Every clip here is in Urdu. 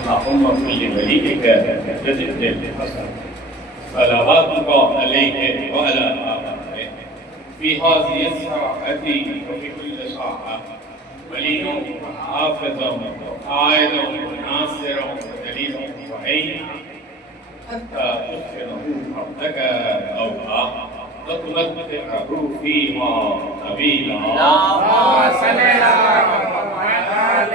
اللهم اغفر لوليك جد الحسن صلواتك عليه وعلى آله في هذه الساعة وفي كل ساعة ولي وحافظ وقائد وناصر ودليل وعين حتى تدخله عبدك أوعى وتمتعه فيما طويلا. اللهم صل على محمد.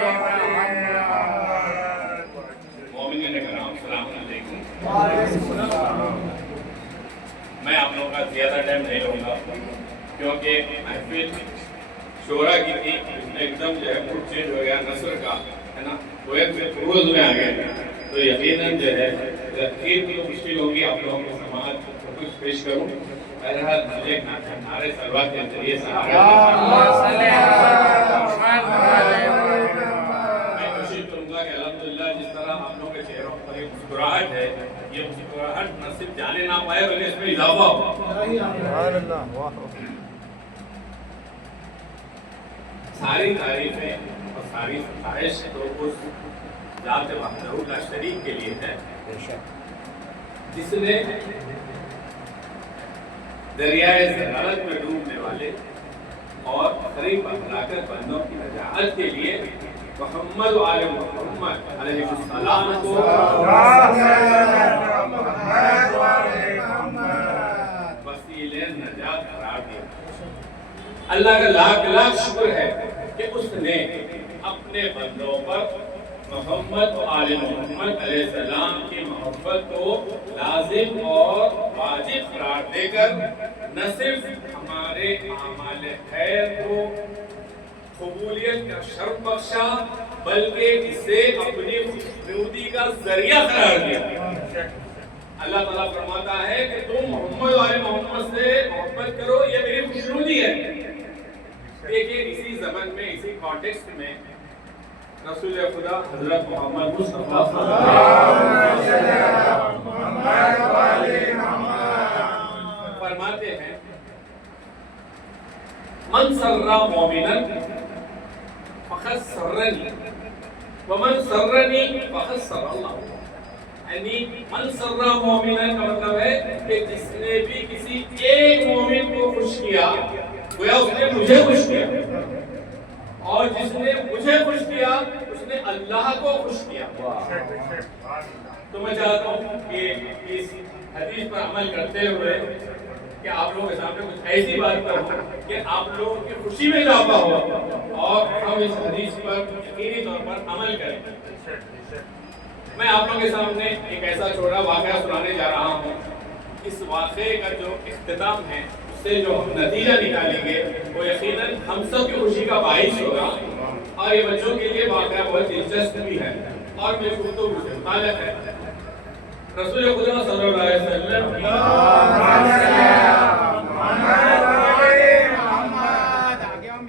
مومنین کرام السلام علیکم. میں آپ لوگوں کا زیادہ ٹائم نہیں لوں گا کیونکہ محفل شورا کی تھی، ایک دم جو ہے موڈ چینج ہو گیا نثر کا، ہے نا، کویت میں پروز میں آ گئے، تو یقیناً جو ہے ترتیب کی مشکل ہوگی آپ لوگوں کے سماعت کو کچھ پیش کروں. بہرحال مجھے نعرے صلوات کے ذریعے سے میں کوشش کروں گا کہ الحمدللہ جس طرح آپ لوگوں کے چہروں پر ایک مسکراہٹ ہے، یہ مسکراہٹ نہ صرف جانے نہ پائے بلکہ اس میں اضافہ ہو. ساری تعریفیں اور ساری ستائش تو اس ذات وحدہ لا شریک کے لیے ہے جس نے دریائے ضلالت میں ڈوبنے والے اور قریب لا کر بندوں کی نجات کے لیے محمد و آل محمد علیہ السلام کو وسیلہ نجات قرار دیا. اللہ کا لاکھ لاکھ شکر ہے کہ اس نے اپنے بندوں پر محمد و آل محمد علیہ السلام کی محبت کو لازم اور واجب قرار دے کر نہ صرف ہمارے اعمال خیر کو قبولیت کا شرف بخشا بلکہ اسے اپنی خوشنودی کا ذریعہ قرار دیا. اللہ تعالیٰ فرماتا ہے کہ تم محمد و آل محمد سے محبت کرو، یہ میری خوشنودی ہے. دیکھیں اسی زمن میں، اسی کانٹیکسٹ میں رسول خدا حضرت محمد مصطفیٰ فرماتے ہیں من سر مومنا فقد سرنی ومن سرنی فقد سر اللہ. یعنی من سر مومنا کا مطلب ہے کہ جس نے بھی کسی ایک مومن کو خوش کیا گویا اس نے مجھے خوش کیا، اور جس نے مجھے خوش کیا اس نے اللہ کو خوش کیا. تو میں چاہتا ہوں کہ اس حدیث پر عمل کرتے ہوئے کہ آپ لوگوں کے سامنے کچھ ایسی بات کروں کہ آپ لوگوں کی خوشی میں اضافہ ہو اور ہم اس حدیث پر یقینی طور پر عمل کریں. میں آپ لوگوں کے سامنے ایک ایسا چھوٹا واقعہ سنانے جا رہا ہوں. اس واقعے کا جو اختتام ہے اس سے جو ہم نتیجہ نکالیں گے وہ یقیناً ہم سب کی خوشی کا باعث ہوگا، اور یہ بچوں کے لیے واقعہ بہت دلچسپ بھی ہے اور میری گفتگو سے متعلق ہے. رسول خدا صلی اللہ علیہ وسلم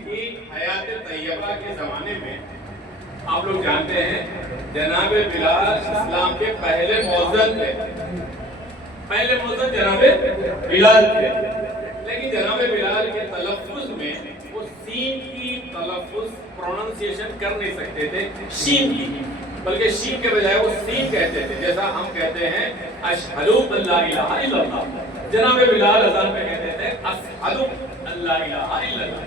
کی حیات طیبہ کے زمانے میں آپ لوگ جانتے ہیں جناب بلال اسلام کے پہلے مؤذن تھے. پہلے مؤذن جناب بلال تھے، لیکن جناب بلال کے تلفظ میں وہ سین کی تلفظ پروننسیشن کر نہیں سکتے تھے، شین کی، بلکہ شین کے بجائے وہ سین کہتے تھے. جیسا ہم کہتے ہیں اشہد ان لا الہ الا اللہ، جناب بلال اذان میں کہتے تھے اشہد ان لا الہ الا اللہ.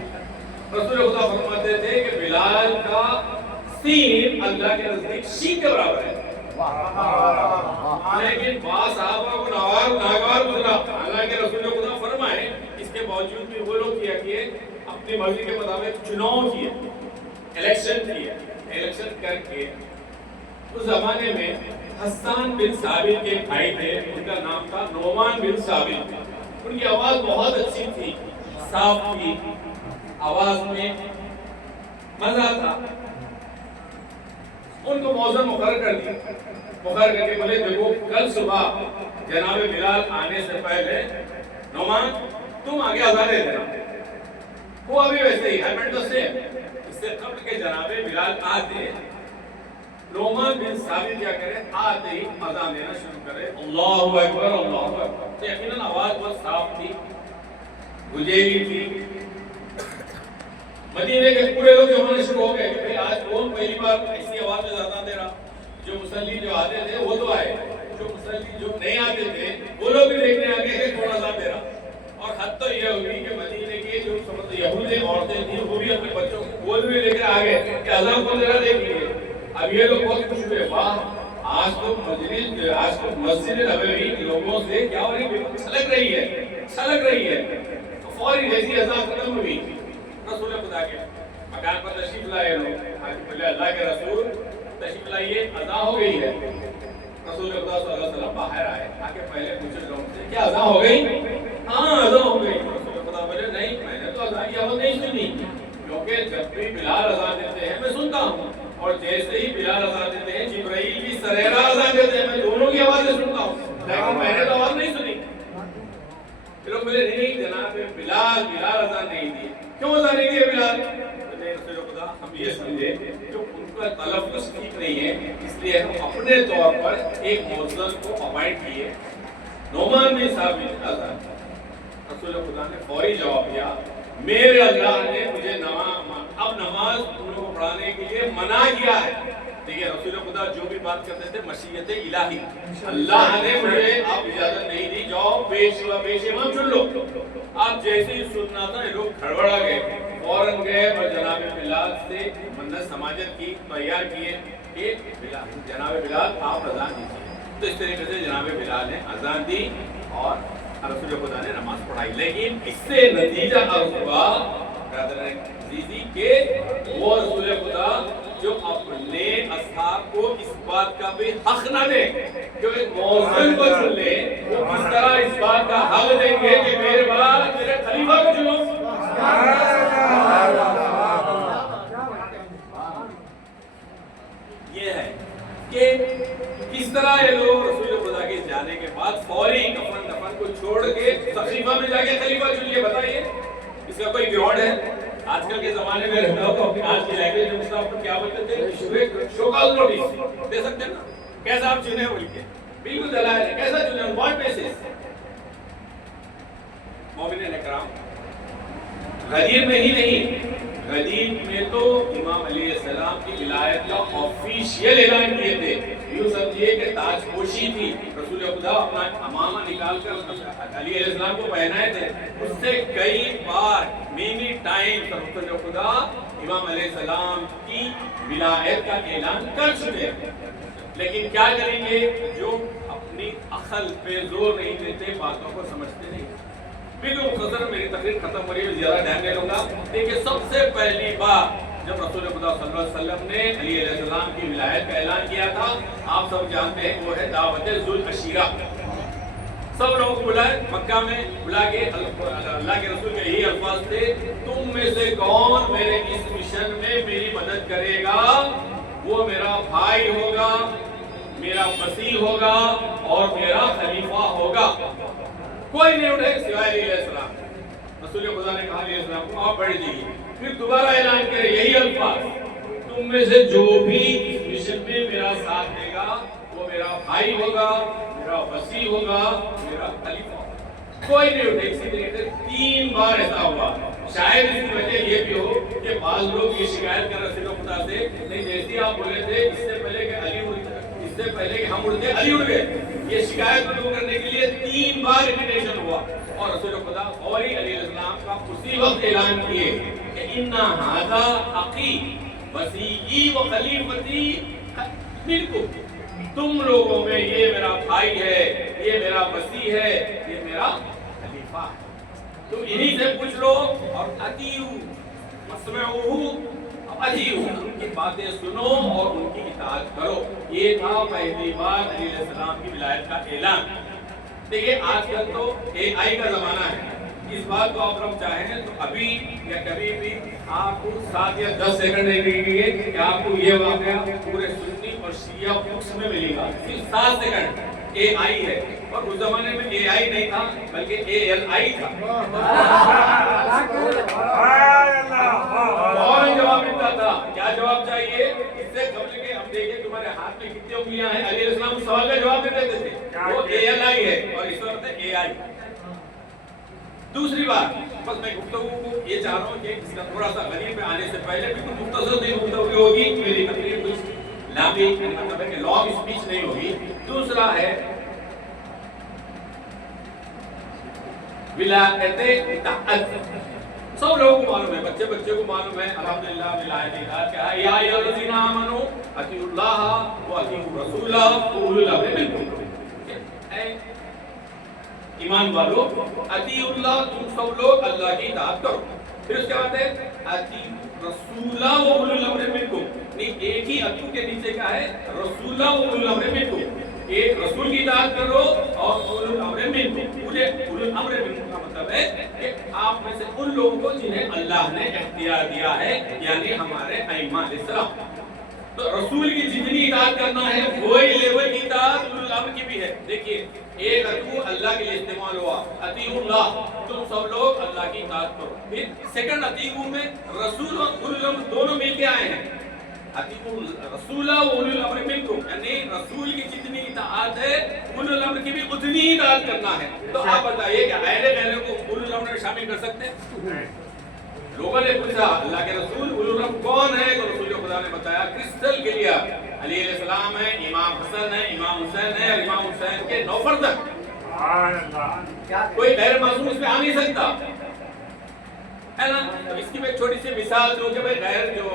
رسول خدا فرماتے تھے کہ بلال کا سین اللہ کے نزدیک شین کے برابر ہے. لیکن بعض صحابہ کو ناگوار گزرا. حالانکہ رسول خدا فرمائے اس کے باوجود بھی وہ لوگ کیا کہ اپنی مرضی کے مطابق چناؤ کیے، الیکشن کر کے. اس زمانے میں حسان بن ثابت کے بھائی تھے، ان کا نام تھا نعمان بن ثابت. ان کی آواز بہت اچھی تھی، صاف تھی، آواز میں مزہ تھا. ان کو مؤذن مقرر کر دیا، مقرر کر کے بولے دیکھو کل صبح جناب بلال آنے سے پہلے نعمان تم آگے اذان دے دینا. وہ ابھی ویسے ہی ہیپن ٹو سے اس سے قبل کے جناب بلال آتے نعمان بن ثابت کیا کرے آتے ہی اذان دینا شروع کرے اللہ اکبر اللہ اکبر. تو یقیناً آواز بہت صاف تھی، گجیری تھی. مدینے کے پورے لوگ جو ہونے شروع ہو گئے کہ بھئی آج کون پہلی بار ایسی آواز میں اذان دے رہا. جو مسلی جو آتے تھے وہ تو آئے، جو مسلی جو نہیں آتے تھے وہ لوگ بھی دیکھنے آگے کہ کون اذان دے رہا. اور حد تو یہ ہوئی کہ مدینے کے جو یہودی عورتیں تھیں وہ بھی اپنے بچوں کو بول بھی لے کر آ گئے کہ اذان کون دے رہا دیکھیں گے. اب یہ لوگ بہت خوش ہوئے، واہ آج تو مسجد نبوی لوگوں سے کیا ہو رہی ہے، چھلک رہی ہے، چھلک رہی ہے. تو فوری جیسی اذان ختم ہوئی رسول خدا کے مکان پر تشریف لائے لوگ. بولے اللہ کے رسول تشریف لائیے، اذان ہو گئی ہے. رسول خدا صلی اللہ علیہ وسلم باہر آئے، آ کے پہلے پوچھے لوگوں سے کیا اذان ہو گئی؟ ہاں اذان ہو گئی. رسول خدا بولے نہیں، میں نے تو اذان کی آواز نہیں سنی، کیونکہ جب بھی بلال اذان دیتے ہیں میں سنتا ہوں، اور جیسے ہی بلال اذان دیتے ہیں جبرائیل بھی سریرا اذان دیتے ہیں، میں دونوں کی آوازیں سنتا ہوں، لیکن میں نے تو آواز نہیں سنی. پھر وہ بولے نہیں جناب بلال اذان نہیں دی. کیوں اذان نہیں دی بلال؟ رسول خدا ہم یہ سمجھے جو ان کا تلفظ ٹھیک نہیں ہے، اس لیے ہم اپنے طور پر ایک مؤذن کو اپائنٹ کیے، نعمان بن ثابت اذان. رسول خدا نے فوری جواب دیا میرے اللہ نے مجھے اب نماز ان لوگوں کو پڑھانے کے لیے منع کیا ہے. دیکھیے رسول خدا جو بھی بات کرتے تھے مشیت الہی، اللہ نے مجھے اب اجازت نہیں دی جاؤ پیش امام چن لو. آپ جیسے ہی سننا تھا یہ لوگ کھڑبڑا گئے، فوراً گئے اور جناب بلال سے منت سماجت کی، تیار کیے کہ جناب بلال آپ اذان دیجیے. تو اس طریقے سے جناب بلال نے اذان دی اور رسول خدا نے نماز پڑھائی. لیکن اس سے نتیجہ ہوا کہ وہ رسول خدا جو اپنے اصحاب کو اس بات کا بھی حق نہ دے جو ایک مؤذن کو چن لے، وہ کس طرح اس بات کا حق دیں گے کہ میرے بعد میرے خلیفہ کو چنو. یہ ہے کہ کس طرح یہ لوگ رسول خدا کے جانے کے بعد فوری کفن دفن کو چھوڑ کے تخلیفہ میں جا کے خلیفہ چن لیے. بتائیے اس کا کوئی گراؤنڈ ہے؟ آج کل کے زمانے میں رہتا ہو تو آج کی لینگویج میں مصطفیٰ کو کیا بولتے تھے؟ شوکاز نوٹس دے سکتے ہیں نا، کیسا آپ چنے بول کے بالکل دلائل ہے کیسا چنے ہیں واٹ بیسس. مومنین اکرام غدیر میں ہی نہیں، غدیر میں تو امام علیہ السلام کی ولایت کا آفیشیل اعلان کیے تھے. یوں سمجھیے کہ تاج پوشی تھی، رسول خدا اپنا امامہ نکال کر علی علیہ السلام کو پہنائے تھے. اس سے کئی بار مینی ٹائم رسول خدا امام علیہ السلام کی ولایت کا اعلان کر چکے ہیں. لیکن کیا کریں گے جو اپنی عقل پہ زور نہیں دیتے، باتوں کو سمجھتے نہیں. بالکل مختصر میری تقریر ختم ہو رہی ہے، زیادہ ٹائم نہیں لوں گا. دیکھیے سب سے پہلی بار جب رسول خدا صلی اللہ علیہ وسلم نے علی علیہ السلام کی ولایت کا اعلان کیا تھا، آپ سب جانتے ہیں وہ ہے دعوت ذوالعشیرہ. سب لوگوں کو بلائے مکہ میں، بلا کے اللہ کے رسول کے یہی الفاظ تھے تم میں سے کون میرے اس مشن میں میری مدد کرے گا وہ میرا بھائی ہوگا، میرا مسیح ہوگا اور میرا خلیفہ ہوگا. کوئی نہیں اٹھے سوائے علیہ السلام. رسول خدا نے کہا علیہ السلام کو آپ بڑھ جائیے. پھر دوبارہ اعلان کرے یہی الفاظ تم میں سے جو بھی اس مشن میں میرا ساتھ دے گا وہ میرا بھائی ہوگا، میرا وسیع ہوگا، میرا خلیفہ ہوگا. کوئی نہیں اٹھے. اسی طریقے سے 3 بار ایسا ہوا. شاید اس کی وجہ یہ بھی ہو کہ بعض لوگ یہ شکایت کر رسول خدا سے نہیں جیسے آپ بولے تھے اس سے پہلے کہ علی اس سے پہلے کہ ہم اڑتے علی اڑ گئے، یہ شکایت کو کرنے کے لیے 3 بار انویٹیشن ہوا. اور رسول خدا فوری علیہ السلام کا اسی وقت اعلان کیے کہ اِنَّ هَذَا أَخِي وَسِيِّي وَخَلِيفَتِي مِنْكُمْ. تم لوگوں میں یہ میرا بھائی ہے، یہ میرا مسیح ہے، یہ میرا خلیفہ ہے. تم انہی سے پوچھ لو اور اطیعوا واسمعوا، اطیعوا ان کی باتیں سنو اور ان کی اطاعت کرو. یہ تھا پہلی بار علیہ السلام کی ولایت کا اعلان. دیکھیے آج کل تو اے آئی کا زمانہ ہے. اس بات کو آپ لوگ چاہیں تو ابھی یا کبھی بھی آپ کو 7 یا 10 سیکنڈ لگیں گے کہ آپ کو یہ واقعہ پورے سنی اور شیعہ بکس میں ملے گا. صرف 7 سیکنڈ. اے آئی ہے اور اس زمانے میں اے آئی نہیں تھا بلکہ اے ایل آئی تھا. اور جواب ملتا تھا. کیا جواب چاہیے؟ اس سے قبل کے ہم دیکھیں تمہارے ہاتھ میں کتنی انگلیاں ہیں. علیہ السلام سوال کا جواب دے دیتے تھے. وہ اے ایل آئی ہے اور اس وقت ہے اے آئی. دوسری بات بس میں گفتگو کو یہ چاہ رہا ہوں کہ اس کا تھوڑا سا غریب میں آنے سے پہلے بالکل مختصر سی گفتگو ہوگی. میری تقریر کچھ نہ بھی مطلب ہے کہ لانگ اسپیچ نہیں ہوگی. دوسرا ہے ولایت اطاعت. سب لوگوں کو معلوم ہے, بچے کو معلوم ہے الحمدللہ ولایت اطاعت کیا ہے. یا ایھا الذین آمنوا اطیعوا اللہ واطیعوا الرسول واولی الامر منکم. ایمان والو اطیعوا اللہ, تم سب لوگ اللہ کی اطاعت کرو. پھر اس کے بعد ہے اطیعوا الرسول واولی الامر منکم. نہیں, ایک ہی اطیعوا کے نیچے کیا ہے رسول واولی الامر منکم. ایک رسول کی اطاعت کرو اور اولو الامر منکم. اولو الامر منکم کا مطلب ہے کہ آپ میں سے ان لوگوں کو جنہیں اللہ نے اختیار دیا ہے, یعنی ہمارے ائمہ علیہ السلام. تو رسول کی جتنی اطاعت کرنا ہے وہی لیول کی اطاعت اولو الامر کی بھی ہے. دیکھیے ایک اطیعوا اللہ کے لیے استعمال ہوا, اطیعوا اللہ, تم سب لوگ اللہ کی اطاعت کرو. پھر سیکنڈ اطیعوا میں رسول اور اولو الامر دونوں مل کے آئے ہیں. اطیعوا الرسول واولی الامر منکم, یعنی رسول کی جتنی اطاعت ہے اولو الامر کی بھی اتنی اطاعت کرنا ہے. تو آپ بتائیے کہ اہل غیر کو اولو الامر میں شامل کر سکتے ہیں؟ لوگوں نے پوچھا اللہ کے رسول اولو الامر کون ہے, تو رسول خدا نے بتایا کرسٹل کلیئر, علی علیہ السلام ہے, امام حسن ہے, امام حسین ہے, اور امام حسین کے 9 فرزند ہیں. کوئی غیر معصوم اس میں آ نہیں سکتا ہے نا. تو اس کی میں چھوٹی سی مثال دوں کہ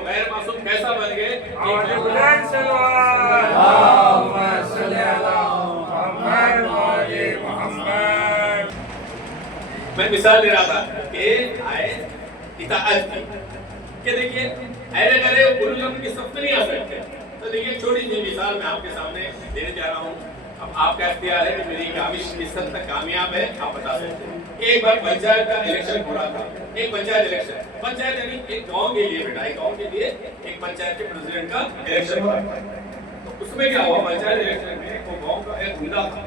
غیر معصوم کیسا بن گئے. میں مثال دے رہا تھا کہ آئے اطاعت کی کہ دیکھیے اہل غیر اولو الامر کی صف میں نہیں آ سکتے. تو دیکھیے چھوٹی سی مثال میں آپ کے سامنے دینے جا رہا ہوں. اب آپ کا اختیار ہے کہ میری کاوش کس حد تک کامیاب ہے آپ بتا سکتے ہیں. ایک بار پنچایت کا الیکشن ہو رہا تھا, ایک پنچایت الیکشن, پنچایت یعنی ایک گاؤں کے لیے, بیٹا ایک گاؤں کے لیے ایک پنچایت کے پریزیڈنٹ کا الیکشن ہو رہا تھا. تو اس میں کیا ہوا, پنچایت الیکشن میں وہ گاؤں کا ایک گنڈا تھا,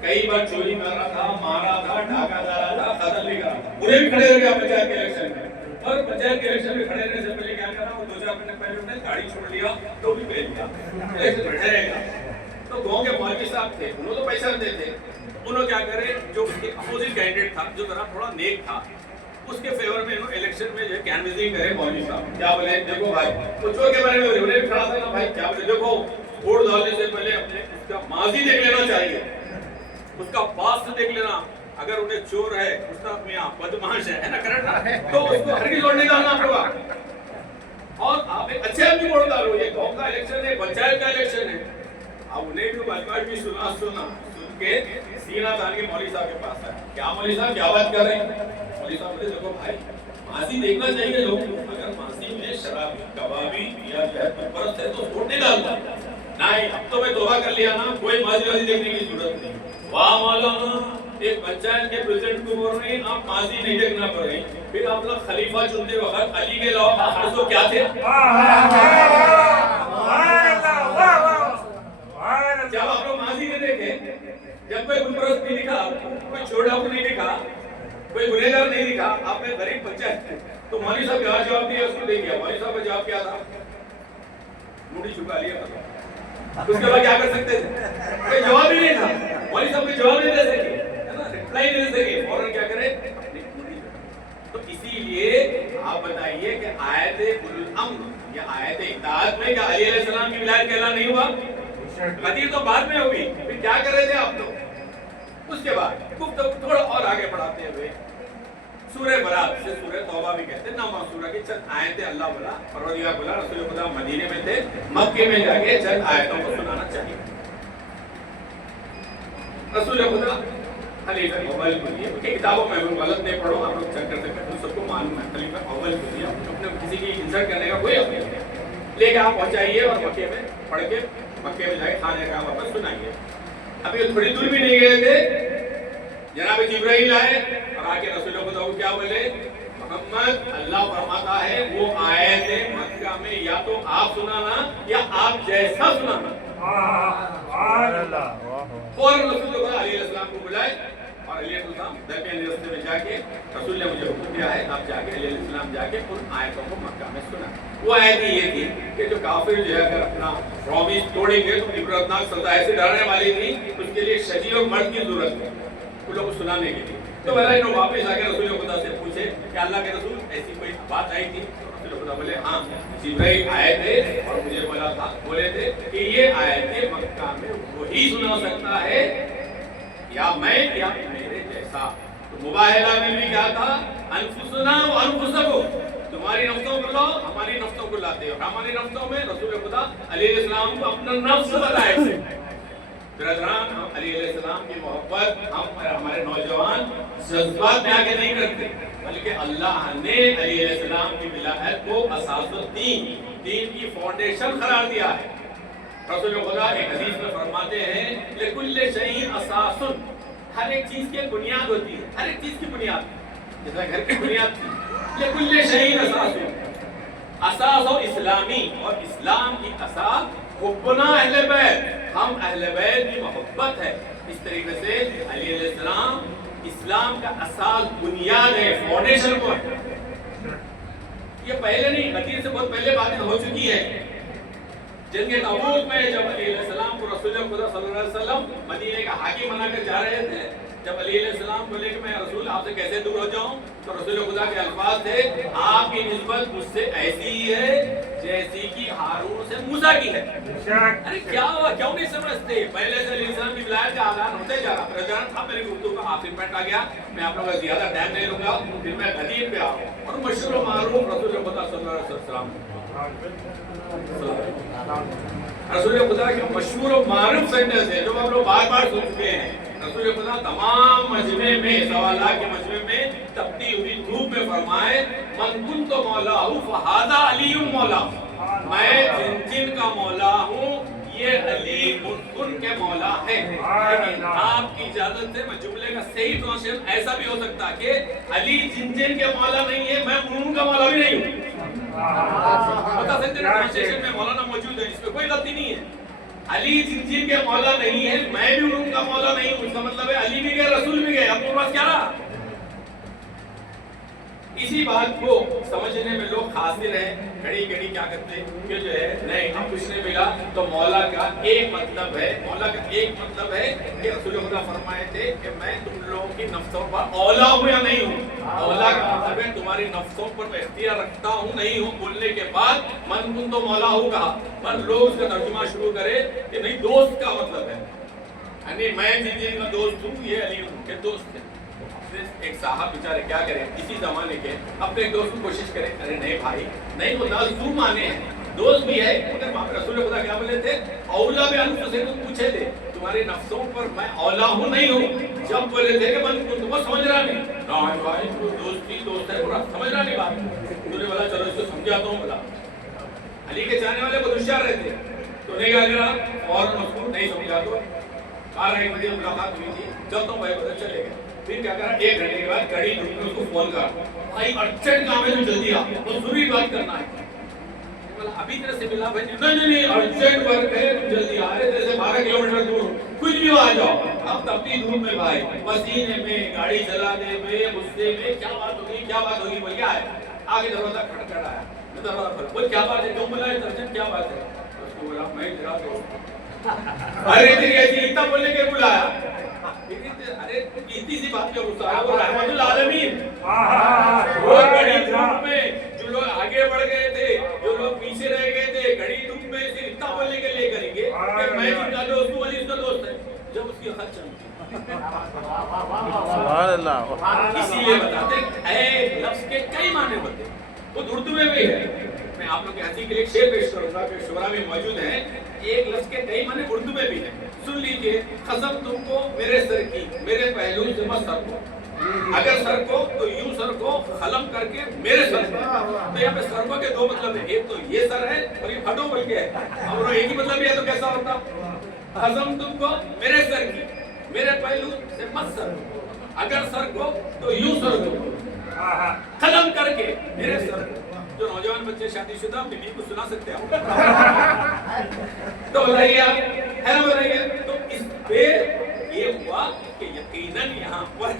کئی بار چوری کر رہا تھا, مارا تھا, ڈاکہ ڈالا تھا, قتل بھی کرا تھا. انہیں بھی کھڑے ہو گیا پنچایت کے الیکشن میں, اور پنچایت کے الیکشن میں کھڑے رہنے سے پہلے کیا کرا, وہ 2-4 منٹ پہلے انہوں نے گاڑی چھوڑ لیا, تو بھی پہن لیا, الیکشن بیٹھے رہے گا. تو گاؤں کے مولوی صاحب تھے, انہوں تو پیسہ دیتے تھے, انہوں کیا کرے جو اس کے اپوزٹ کینڈیڈیٹ تھا جو ذرا تھوڑا نیک تھا, اس کے فیور میں انہوں الیکشن میں جو کینویسنگ کرے. مولوی صاحب کیا بولے, دیکھو بھائی وہ چور کے بارے میں انہیں بھی کھڑا تھا نا بھائی, کیا بولے دیکھو ووٹ ڈالنے سے پہلے اپنے اس کا ماضی دیکھ لینا چاہیے, اس کا پاسٹ دیکھ لینا. اگر انہیں چور ہے, استاد میاں بدمعاش ہے نا, کریکٹ نا, تو اس کو ہرگز ووٹ نہیں ڈالنا ہوگا. اور آپ ایک اچھے آدمی ووٹ ڈالو. یہ گاؤں کا الیکشن ہے, پنچایت کا الیکشن ہے. اب انہیں بھی بدمعاش بھی سن کے سینہ تان کے مولوی صاحب کے پاس آئے. کیا مولوی صاحب کیا بات کر رہے ہیں؟ مولوی صاحب بولے دیکھو بھائی ماضی دیکھنا چاہیے لوگوں کو. اگر ماضی میں شرابی, کبابی یا جو ہے پرست ہے تو ووٹ نہیں ڈالتا. نہیں, اب تو میں توبہ کر لیا نا, کوئی ماضی واضی دیکھنے کی ضرورت نہیں. واہ مولانا, ایک پنچایت کے پریزیڈنٹ کو بول رہے ہیں آپ ماضی نہیں دیکھنا پڑ رہی. پھر آپ لوگ خلیفہ چنتے وقت علی کے لوگ تو کیا تھے, جب آپ لوگ ماضی نہیں دیکھے, جب کوئی گلپرست نہیں دکھا, کوئی چھوڑ ڈاکو نہیں دکھا, کوئی گنہگار نہیں دکھا, آپ نے غریب پنچایت تھے, تو مولوی صاحب کیا جواب دیا اس کو دے دیا. مولوی صاحب کا جواب کیا تھا, موڑی چھپا لیا تھا. اس کے بعد کیا کر سکتے تھے, کوئی جواب ہی نہیں تھا. مولوی صاحب کوئی جواب نہیں دے سکے, رپلائی نہیں دے سکے, فوراً کیا کرے. تو اسی لیے آپ بتائیے کہ آیت اولو الامر یا آیت اطاعت میں کیا علی علیہ السلام کی ولایت کا اعلان نہیں ہوا؟ قدیر تو بعد میں ہوگی. پھر کیا کر رہے تھے آپ تو. اس کے بعد گفتگو تھوڑا اور آگے بڑھاتے ہوئے سورہ برات سے سورہ توبہ بھی کہتے ہیں, نام سورہ کی چند آیتیں اللہ بولا, پروردگار بولا, رسول خدا مدینے میں تھے, مکے میں جا کے چند آیتوں کو سنانا چاہیے. رسول خدا خلیفہ اول کو دیا, کہ کتابوں میں غلط نہیں پڑھو, آپ لوگ چیک کر سکتے ہیں, سب کو معلوم ہے. خلیفہ اول کو دیا, اپنے کسی کی انسلٹ کرنے کا کوئی اپنے لے کے آپ پہنچائیے اور مکے میں پڑھ کے مکے میں جا کے خانے کا واپس سنائیے. ابھی تھوڑی دور بھی نہیں گئے تھے, جناب جبرائیل آئے اور آ کے رسول خدا کو کیا بولے, محمد اللہ فرماتا ہے وہ آیت مکہ میں یا تو آپ سنانا یا آپ جیسا سنانا. فوراً رسول خدا علیہ السلام کو بلائے اور علیہ السلام درمیان راستے میں جا کے رسول نے مجھے حکم دیا ہے آپ جا کے علیہ السلام جا کے ان آیتوں کو مکہ میں سنا. وہ آیت یہ تھی کہ جو کافر جو ہے اگر اپنا پرومس توڑیں گے تو عبرتناک سزا ایسے ڈرنے والی تھی, اس کے لیے شجیع اور مرد کی ضرورت ہے ان لوگوں کو سنانے کے لیے. تو بہرحال انہوں واپس آ کے رسول خدا سے پوچھے کہ اللہ کے رسول ایسی کوئی بات آئی تھی. رسول رسول خدا بولے ہاں جبرائیل آئے تھے اور مجھے بولے تھے کہ یہ آیتیں مکہ میں وہی سنا سکتا ہے یا میں یا میرے جیسا. تو مباہلہ میں بھی کیا تھا؟ انفسنا و انفسکم، تمہاری نفسوں کو لاؤ ہماری نفسوں کو لاتے ہو. ہماری نفسوں میں رسول خدا علیہ السلام کو اپنا نفس بتائے تھے. برادران ہم علیہ السلام کی محبت ہم ہمارے نوجوان جذبات میں آگے نہیں کرتے، بلکہ اللہ نے علیہ السلام کی ولایت کو اساس الدین، دین کی فاؤنڈیشن قرار دیا ہے. رسول خدا ایک حدیث میں فرماتے ہیں لکل شیء اساس، ہر ایک چیز کی بنیاد ہوتی ہے، ہر ایک چیز کی بنیاد، جیسا گھر کی بنیاد تھی. لکل شیء اساس، اساس و اسلامی، اور اسلام کی اساس حبنا اہل بیت، ہم اہل بیت کی محبت ہے. اس طریقے سے علیہ السلام اسلام کا اساس، بنیاد ہے، فاؤنڈیشن کو ہے. یہ پہلے نہیں، غدیر سے بہت پہلے باتیں ہو چکی ہے. جنگ تبوک میں جب علیہ السلام کو رسول خدا صلی اللہ علیہ وسلم مدینے کا حاکم بنا کر جا رہے تھے، جب علیہ السلام بولے کہ میں رسول آپ سے کیسے دور ہو جاؤں، تو رسول خدا کے الفاظ تھے آپ کی نسبت مجھ سے ایسی ہی ہے جیسی کہ ہارون سے موسیٰ کی ہے. ارے کیا ہوا، کیوں نہیں سمجھتے؟ پہلے سے علیہ السلام کی ولایت کا اعلان ہوتے جا رہا. پریزیڈنٹ صاحب میری گفتگو کا آخری پوائنٹ آ گیا، میں آپ لوگوں کا زیادہ ٹائم نہیں لوں گا، پھر میں غدیر پہ آؤں. اور مشہور و معروف رسول خدا صلی اللہ علیہ وسلم، رسول خدا کے مشہور و معروف سینٹنس ہے جو آپ لوگ بار بار سن چکے ہیں. رسول خدا تمام مجمع میں، سوالات کے مجمع میں تپتی ہوئی دھوپ میں فرمائے من کنت مولاہ فہذا علی مولا، میں جن جن کا مولا ہوں یہ علی ان کے مولا ہے. لیکن آپ کی اجازت سے میں جملے کا صحیح ٹرانسلیشن ایسا بھی ہو سکتا کہ علی جن جن کے مولا نہیں ہے، میں ان کا مولا بھی نہیں ہوں. بتا سکتے ہیں ٹرانسلیشن میں مولانا موجود ہے، اس پہ کوئی غلطی نہیں ہے. علی جن جن کے مولا نہیں ہے، میں بھی ان کا مولا نہیں ہوں. اس کا مطلب ہے علی بھی گئے، رسول بھی گئے، اب تو بس کیا رہا. اسی بات کو سمجھنے میں لوگ حاضر ہیں. گھڑی گھڑی کیا کرتے ہیں کہ جو ہے نہیں اب کچھ نہیں ملا تو مولا کا ایک مطلب ہے، مولا کا ایک مطلب ہے کہ رسول خدا فرمائے تھے کہ میں تم لوگوں کی نفسوں پر اولا ہوں یا نہیں ہوں. اولا کا مطلب ہے تمہاری نفسوں پر میں اختیار رکھتا ہوں نہیں ہوں بولنے کے بعد من کن تو مولا ہوں کہا. پر لوگ اس کا ترجمہ شروع کرے کہ نہیں دوست کا مطلب ہے، یعنی میں جن کا دوست ہوں یہ علی ہوں کہ دوست ہے. ایک صاحب بیچارے کیا کریں اسی زمانے کے، اپنے ایک دوست کو کوشش کریں ارے نہیں بھائی نہیں وہ تو مانے ہیں دوست بھی ہے. مگر رسول خدا کیا بولے تھے اولا بھی انفسکم سے پوچھے تھے تمہاری نفسوں پر میں اولا ہوں نہیں ہوں. جب بولے تھے کہ من تم کو سمجھ رہا نہیں، نہیں بھائی دوست کی دوست ہے پورا سمجھ رہا نہیں بات. تو نے بولا چلو اس کو سمجھاتا ہوں. بولا علی کے چاہنے والے بہت ہوشیار رہتے، تو نے کہا کرا اور اس کو نہیں سمجھا تو 12-1 بجے ملاقات ہوئی تھی، چلتا ہوں بھائی پتہ چلے گا. پھر کیا کرا 1 گھنٹے کے بعد گاڑی ڈھونڈ کے اس کو فون کر بھائی ارجنٹ کام ہے تو جلدی آ، تو ضروری بات کرنا ہے. ابھی طرح سے ملا بھائی نہیں ارجنٹ ورک ہے تم جلدی آ رہے تیرے سے 12 کلومیٹر دور کچھ بھی آ جاؤ. اب تپتی دھوپ میں بھائی پسینے میں گاڑی چلانے میں غصے میں کیا بات ہوگی کیا بات ہوگی بھیا ہے. آگے دروازہ کھٹکھٹایا، میں دروازہ کھولا، وہ کیا بات ہے کیوں بلایا ارجنٹ کیا بات ہے. اس کو بولا میں تیرا دوست. ارے تیری ایسی اتنا بولنے کے بلایا. ارے اتنی سی بات کیا غصہ ہے. وہ رحمت العالمین وہ گھڑی دھوپ میں جو لوگ آگے بڑھ گئے تھے جو لوگ پیچھے رہ گئے تھے گھڑی دھوپ میں صرف اتنا بولنے کے لیے کریں گے کہ میں جن کا دوست ہوں علی اس کا دوست ہے. جب اس کی خط چلتی سبحان اللہ. اسی لیے بتاتے ہیں اے لفظ کے کئی معنی ہوتے ہیں. وہ اردو میں بھی ہے. میں آپ لوگ کے ہنسی کے لیے ایک شعر پیش کروں گا کہ شعرا میں موجود ہیں. ایک لفظ کے کئی معنی اردو میں بھی ہیں. سن لیجئے قسم تم کو میرے سر کی میرے پہلو سے مت سر کو، اگر سر کو تو یوں سر کو قلم کر کے میرے سر کو. تو یہاں پہ سر کو کے دو مطلب ہیں، ایک تو یہ سر ہے اور یہ پھٹو بول کے ہے. اب وہ ایک ہی مطلب ہے تو کیسا ہوتا. قسم تم کو میرے سر کی میرے پہلو سے مت سر کو، اگر سر کو تو یوں سر کو قلم کر کے میرے سر کو. جو نوجوان بچے شادی شدہ بیوی کو سنا سکتے ہیں تو بتائیے آپ ہے نا بتائیے. تو اس پہ یہ ہوا کہ یقیناً یہاں پر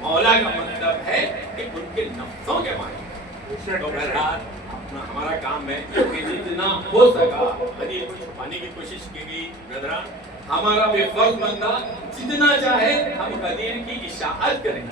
مولا کا مطلب ہے کہ ان کے نفسوں کے معنی. تو بہرحال اپنا ہمارا کام ہے کہ جتنا ہو سکا غدیر کو چھپانے کی کوشش کی گئی. برادران ہمارا بھی فرض بندہ جتنا چاہے ہم غدیر کی اشاعت کریں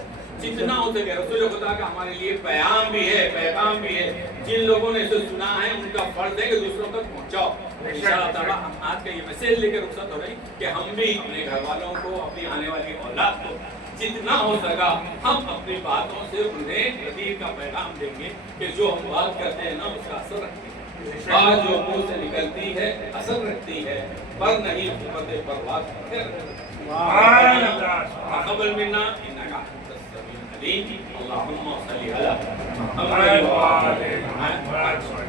جتنا ہو سکے رسول خدا کا ہمارے لیے پیام بھی ہے، پیغام بھی ہے. جن لوگوں نے اسے سنا ہے ان کا فرض ہے کہ دوسروں تک پہنچاؤ. انشاءاللہ تعالیٰ ہم آج کا یہ میسیج لے کے رخصت ہو رہے ہیں کہ ہم بھی اپنے گھر والوں کو، اپنی آنے والی اولاد کو جتنا ہو سکا ہم اپنی باتوں سے انہیں نذیر کا پیغام دیں گے کہ جو ہم بات کرتے ہیں نا اس کا اثر رکھتے ہیں. بات جو منہ سے نکلتی ہے اثر رکھتی ہے، پر نہیں حکمت پرواز قبل منا انك انت السميع العليم. اللهم صل على محمد وعلى آل محمد.